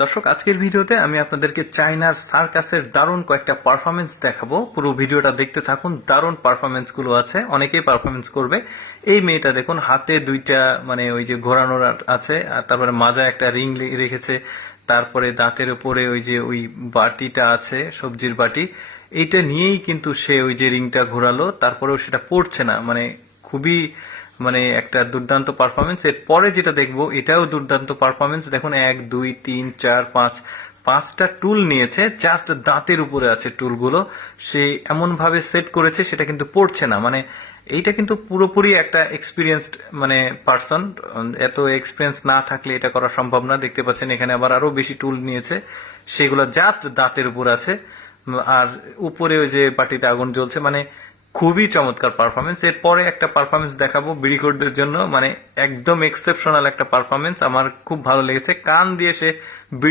দর্শক, আজকের ভিডিওতে আমি আপনাদেরকে চায়নার সার্কাসের দারুণ কয়েকটা পারফরমেন্স দেখাবো। পুরো ভিডিওটা দেখতে থাকুন। দারুণ পারফরমেন্স গুলো আছে, অনেকেই পারফরমেন্স করবে। এই মেয়েটা দেখুন, হাতে দুইটা মানে ওই যে ঘোরানোর আছে, আর তারপরে মাজায় একটা রিং রেখেছে, তারপরে দাঁতের উপরে ওই যে ওই বাটিটা আছে, সবজির বাটি, এইটা নিয়েই কিন্তু সে ওই যে রিংটা ঘোরালো, তারপরেও সেটা পড়ছে না। মানে খুবই মানে একটা দুর্দান্ত পারফরমেন্স। এর পরে যেটা দেখবো এটাও দুর্দান্ত পারফরমেন্স। দেখুন, 1 2 3 4 5 5টা টুল নিয়েছে, জাস্ট দাঁতের উপরে আছে টুলগুলো। সে এমন ভাবে সেট করেছে সেটা কিন্তু পড়ছে না। মানে এইটা কিন্তু পুরোপুরি একটা এক্সপিরিয়েন্সড মানে পার্সন। এত এক্সপিরিয়েন্স না থাকলে এটা করা সম্ভব না। দেখতে পাচ্ছেন এখানে আবার আরো বেশি টুল নিয়েছে, সেগুলো জাস্ট দাঁতের উপর আছে। আর উপরে ওই যে বাটিতে আগুন জ্বলছে। মানে খুবই চমৎকার পারফরমেন্স। এরপরে একটা পারফরমেন্স দেখাবো বিড়িখোরদের জন্য, মানে একদম এক্সেপশনাল একটা পারফরমেন্স, আমার খুব ভালো লেগেছে। কান দিয়ে সে